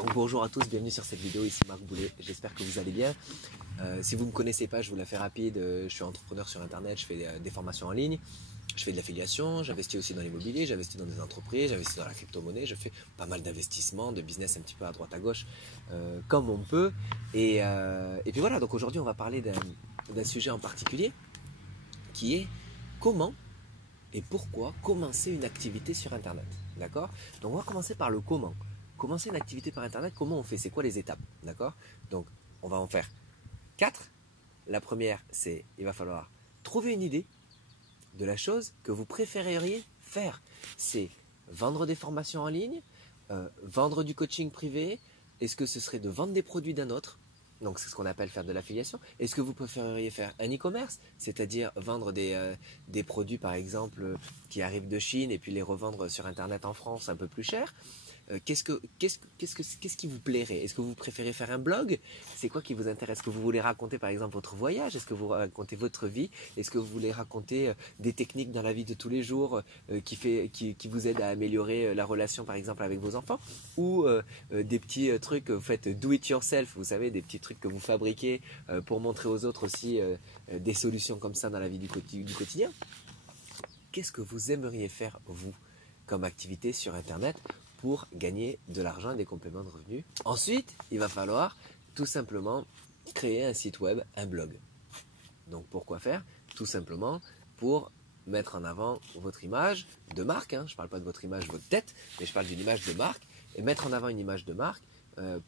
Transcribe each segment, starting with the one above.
Donc bonjour à tous, bienvenue sur cette vidéo, ici Marc Boulet, j'espère que vous allez bien. Si vous ne me connaissez pas, je vous la fais rapide, je suis entrepreneur sur internet, je fais des formations en ligne, je fais de l'affiliation, j'investis aussi dans l'immobilier, j'investis dans des entreprises, j'investis dans la crypto-monnaie, je fais pas mal d'investissements, de business un petit peu à droite à gauche, comme on peut. Et puis voilà, donc aujourd'hui on va parler d'un sujet en particulier, qui est comment et pourquoi commencer une activité sur internet. D'accord? Donc on va commencer par le comment. Commencer une activité par internet, comment on fait? C'est quoi les étapes? D'accord? Donc on va en faire 4. La première, c'est il va falloir trouver une idée de la chose que vous préféreriez faire. C'est vendre des formations en ligne, vendre du coaching privé. Est-ce que ce serait de vendre des produits d'un autre? Donc c'est ce qu'on appelle faire de l'affiliation. Est-ce que vous préféreriez faire un e-commerce, c'est-à-dire vendre des produits par exemple qui arrivent de Chine et puis les revendre sur internet en France un peu plus cher? Qu'est-ce qui vous plairait? Est-ce que vous préférez faire un blog? C'est quoi qui vous intéresse? Est-ce que vous voulez raconter par exemple votre voyage? Est-ce que vous racontez votre vie? Est-ce que vous voulez raconter des techniques dans la vie de tous les jours qui vous aident à améliorer la relation par exemple avec vos enfants? Ou des petits trucs que vous faites do it yourself, vous savez, des petits trucs que vous fabriquez pour montrer aux autres aussi des solutions comme ça dans la vie du quotidien? Qu'est-ce que vous aimeriez faire vous comme activité sur internet pour gagner de l'argent et des compléments de revenus? Ensuite, il va falloir tout simplement créer un site web, un blog. Donc pourquoi faire? Tout simplement pour mettre en avant votre image de marque. Je ne parle pas de votre image, votre tête, mais je parle d'une image de marque. Et mettre en avant une image de marque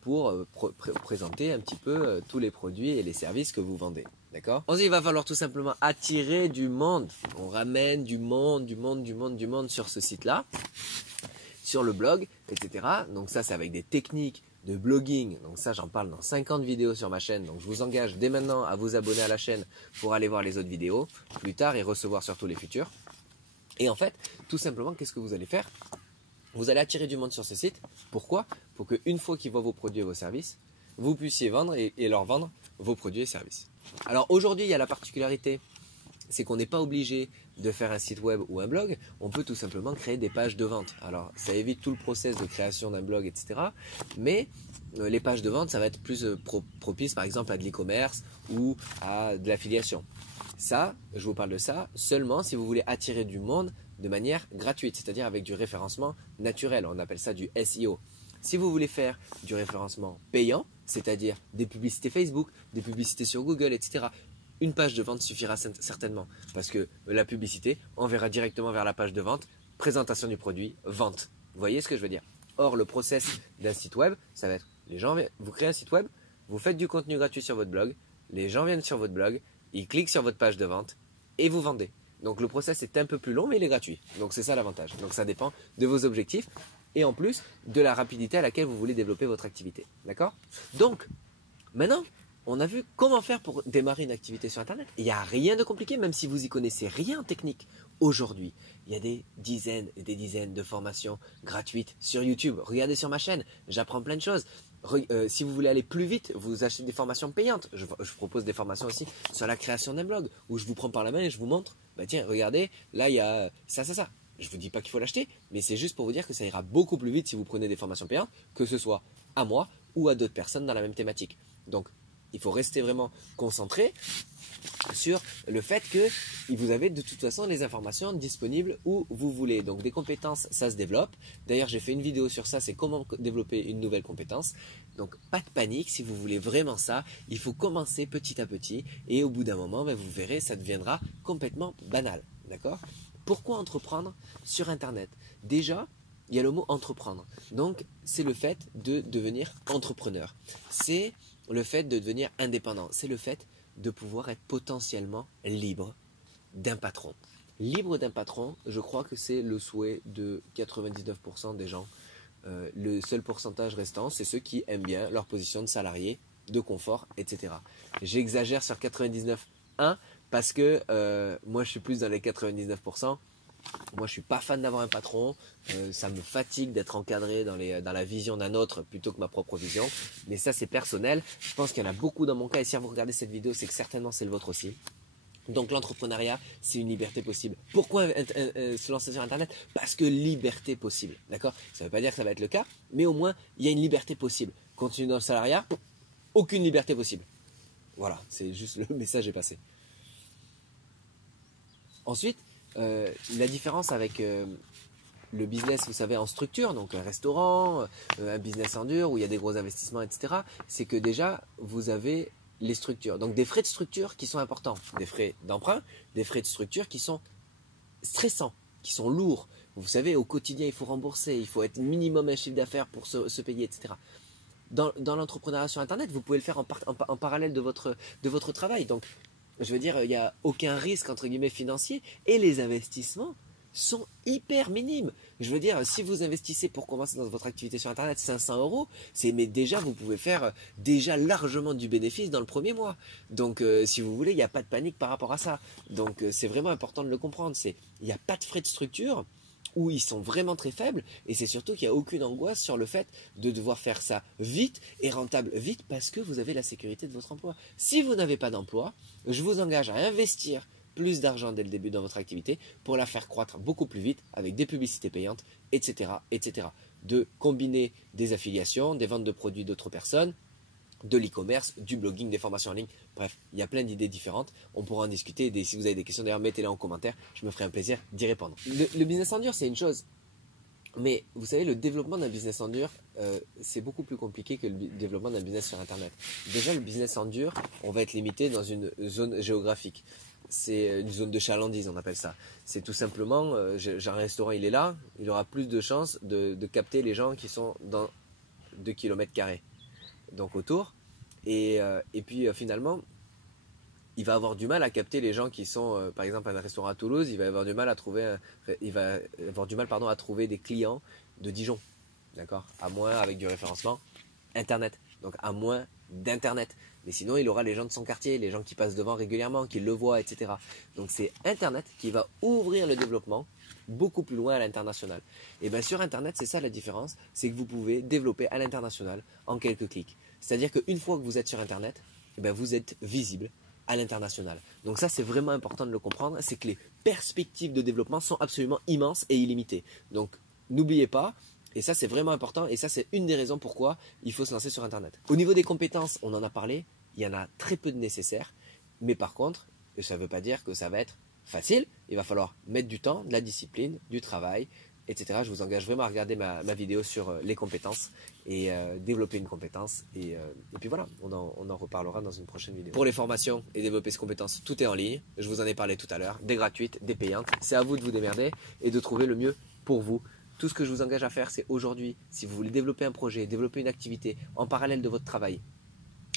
pour présenter un petit peu tous les produits et les services que vous vendez. D'accord? Ensuite, il va falloir tout simplement attirer du monde. On ramène du monde sur ce site-là, sur le blog, etc. Donc ça, c'est avec des techniques de blogging. Donc ça, j'en parle dans 50 vidéos sur ma chaîne. Donc je vous engage dès maintenant à vous abonner à la chaîne pour aller voir les autres vidéos plus tard et recevoir surtout les futures. Et en fait, tout simplement, qu'est-ce que vous allez faire? Vous allez attirer du monde sur ce site. Pourquoi? Pour qu'une fois qu'ils voient vos produits et vos services, vous puissiez vendre et leur vendre vos produits et services. Alors aujourd'hui, il y a la particularité, c'est qu'on n'est pas obligé de faire un site web ou un blog, on peut tout simplement créer des pages de vente. Alors ça évite tout le process de création d'un blog, etc. Mais les pages de vente, ça va être plus propice par exemple à de l'e-commerce ou à de l'affiliation. Ça, je vous parle de ça seulement si vous voulez attirer du monde de manière gratuite, c'est-à-dire avec du référencement naturel. On appelle ça du SEO. Si vous voulez faire du référencement payant, c'est-à-dire des publicités Facebook, des publicités sur Google, etc., une page de vente suffira certainement parce que la publicité enverra directement vers la page de vente, présentation du produit, vente. Vous voyez ce que je veux dire? Or, le process d'un site web, ça va être vous créez un site web, vous faites du contenu gratuit sur votre blog, les gens viennent sur votre blog, ils cliquent sur votre page de vente et vous vendez. Donc le process est un peu plus long mais il est gratuit. Donc c'est ça l'avantage. Donc ça dépend de vos objectifs et en plus de la rapidité à laquelle vous voulez développer votre activité. D'accord? Donc maintenant, on a vu comment faire pour démarrer une activité sur internet. Il n'y a rien de compliqué même si vous y connaissez rien en technique. Aujourd'hui, il y a des dizaines et des dizaines de formations gratuites sur YouTube. Regardez sur ma chaîne, j'apprends plein de choses. Si vous voulez aller plus vite, vous achetez des formations payantes. Je propose des formations aussi sur la création d'un blog où je vous prends par la main et je vous montre. Bah tiens, regardez, là il y a ça. Je vous dis pas qu'il faut l'acheter, mais c'est juste pour vous dire que ça ira beaucoup plus vite si vous prenez des formations payantes, que ce soit à moi ou à d'autres personnes dans la même thématique. Donc, il faut rester vraiment concentré sur le fait que vous avez de toute façon les informations disponibles où vous voulez. Donc des compétences, ça se développe. D'ailleurs, j'ai fait une vidéo sur ça, c'est comment développer une nouvelle compétence. Donc pas de panique, si vous voulez vraiment ça, il faut commencer petit à petit et au bout d'un moment, vous verrez, ça deviendra complètement banal. D'accord? Pourquoi entreprendre sur internet? Déjà, il y a le mot entreprendre. Donc c'est le fait de devenir entrepreneur. C'est le fait de devenir indépendant. C'est le fait de pouvoir être potentiellement libre d'un patron. Libre d'un patron, je crois que c'est le souhait de 99% des gens. Le seul pourcentage restant, c'est ceux qui aiment bien leur position de salarié, de confort, etc. J'exagère sur 99,1 parce que moi je suis plus dans les 99%. Moi, je suis pas fan d'avoir un patron. Ça me fatigue d'être encadré dans la vision d'un autre plutôt que ma propre vision. Mais ça, c'est personnel. Je pense qu'il y en a beaucoup dans mon cas. Et si vous regardez cette vidéo, c'est que certainement c'est le vôtre aussi. Donc l'entrepreneuriat, c'est une liberté possible. Pourquoi se lancer sur Internet? Parce que liberté possible, d'accord? Ça ne veut pas dire que ça va être le cas, mais au moins, il y a une liberté possible. Continuer dans le salariat, aucune liberté possible. Voilà, c'est juste le message est passé. Ensuite, la différence avec le business, vous savez, en structure, donc un restaurant, un business en dur, où il y a des gros investissements, etc., c'est que déjà, vous avez les structures. Donc des frais de structure qui sont importants, des frais d'emprunt, des frais de structure qui sont stressants, qui sont lourds. Vous savez, au quotidien, il faut rembourser, il faut être minimum un chiffre d'affaires pour se payer, etc. Dans l'entrepreneuriat sur Internet, vous pouvez le faire en parallèle de votre travail. Donc, je veux dire, il n'y a aucun risque, entre guillemets, financier, et les investissements sont hyper minimes. Je veux dire, si vous investissez pour commencer dans votre activité sur Internet 500 euros, mais déjà, vous pouvez faire déjà largement du bénéfice dans le premier mois. Donc, si vous voulez, il n'y a pas de panique par rapport à ça. Donc, c'est vraiment important de le comprendre. Il n'y a pas de frais de structure, où ils sont vraiment très faibles, et c'est surtout qu'il n'y a aucune angoisse sur le fait de devoir faire ça vite et rentable vite parce que vous avez la sécurité de votre emploi. Si vous n'avez pas d'emploi, je vous engage à investir plus d'argent dès le début dans votre activité pour la faire croître beaucoup plus vite avec des publicités payantes, etc., etc. De combiner des affiliations, des ventes de produits d'autres personnes, de l'e-commerce, du blogging, des formations en ligne. Bref, il y a plein d'idées différentes. On pourra en discuter. Si vous avez des questions, d'ailleurs, mettez-les en commentaire. Je me ferai un plaisir d'y répondre. Le business en dur, c'est une chose. Mais vous savez, le développement d'un business en dur, c'est beaucoup plus compliqué que le développement d'un business sur Internet. Déjà, le business en dur, on va être limité dans une zone géographique. C'est une zone de chalandise, on appelle ça. C'est tout simplement, j'ai un restaurant, il est là, il aura plus de chances de capter les gens qui sont dans 2 km². Donc autour, et puis finalement, il va avoir du mal à capter les gens qui sont, par exemple, à un restaurant à Toulouse, il va avoir du mal à trouver, à trouver des clients de Dijon, d'accord, à moins avec du référencement Internet, donc à moins d'Internet. Mais sinon, il aura les gens de son quartier, les gens qui passent devant régulièrement, qui le voient, etc. Donc c'est Internet qui va ouvrir le développement beaucoup plus loin à l'international. Et bien sur Internet, c'est ça la différence, c'est que vous pouvez développer à l'international en quelques clics. C'est-à-dire qu'une fois que vous êtes sur Internet, eh bien vous êtes visible à l'international. Donc ça, c'est vraiment important de le comprendre, c'est que les perspectives de développement sont absolument immenses et illimitées. Donc n'oubliez pas, et ça c'est vraiment important, et ça c'est une des raisons pourquoi il faut se lancer sur Internet. Au niveau des compétences, on en a parlé, il y en a très peu de nécessaires, mais par contre, ça ne veut pas dire que ça va être facile, il va falloir mettre du temps, de la discipline, du travail, etc. Je vous engage vraiment à regarder ma vidéo sur les compétences et développer une compétence. Et puis voilà, on en reparlera dans une prochaine vidéo. Pour les formations et développer ces compétences, tout est en ligne. Je vous en ai parlé tout à l'heure, des gratuites, des payantes. C'est à vous de vous démerder et de trouver le mieux pour vous. Tout ce que je vous engage à faire, c'est aujourd'hui, si vous voulez développer un projet, développer une activité en parallèle de votre travail,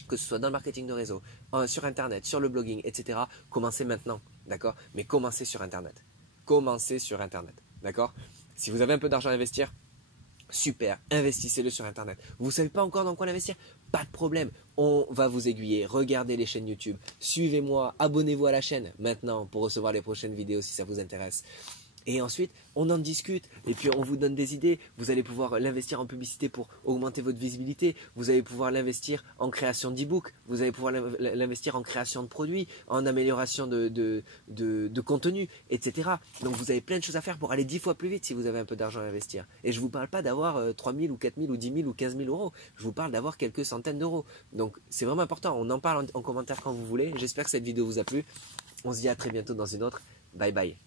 que ce soit dans le marketing de réseau, sur Internet, sur le blogging, etc., commencez maintenant, d'accord? Mais commencez sur Internet. Commencez sur Internet, d'accord? Si vous avez un peu d'argent à investir, super, investissez-le sur Internet. Vous ne savez pas encore dans quoi l'investir? Pas de problème, on va vous aiguiller. Regardez les chaînes YouTube, suivez-moi, abonnez-vous à la chaîne maintenant pour recevoir les prochaines vidéos si ça vous intéresse. Et ensuite, on en discute et puis on vous donne des idées. Vous allez pouvoir l'investir en publicité pour augmenter votre visibilité. Vous allez pouvoir l'investir en création d'e-book. Vous allez pouvoir l'investir en création de produits, en amélioration de contenu, etc. Donc vous avez plein de choses à faire pour aller 10 fois plus vite si vous avez un peu d'argent à investir. Et je ne vous parle pas d'avoir 3 000 ou 4 000 ou 10 000 ou 15 000 euros. Je vous parle d'avoir quelques centaines d'euros. Donc c'est vraiment important. On en parle en commentaire quand vous voulez. J'espère que cette vidéo vous a plu. On se dit à très bientôt dans une autre. Bye bye.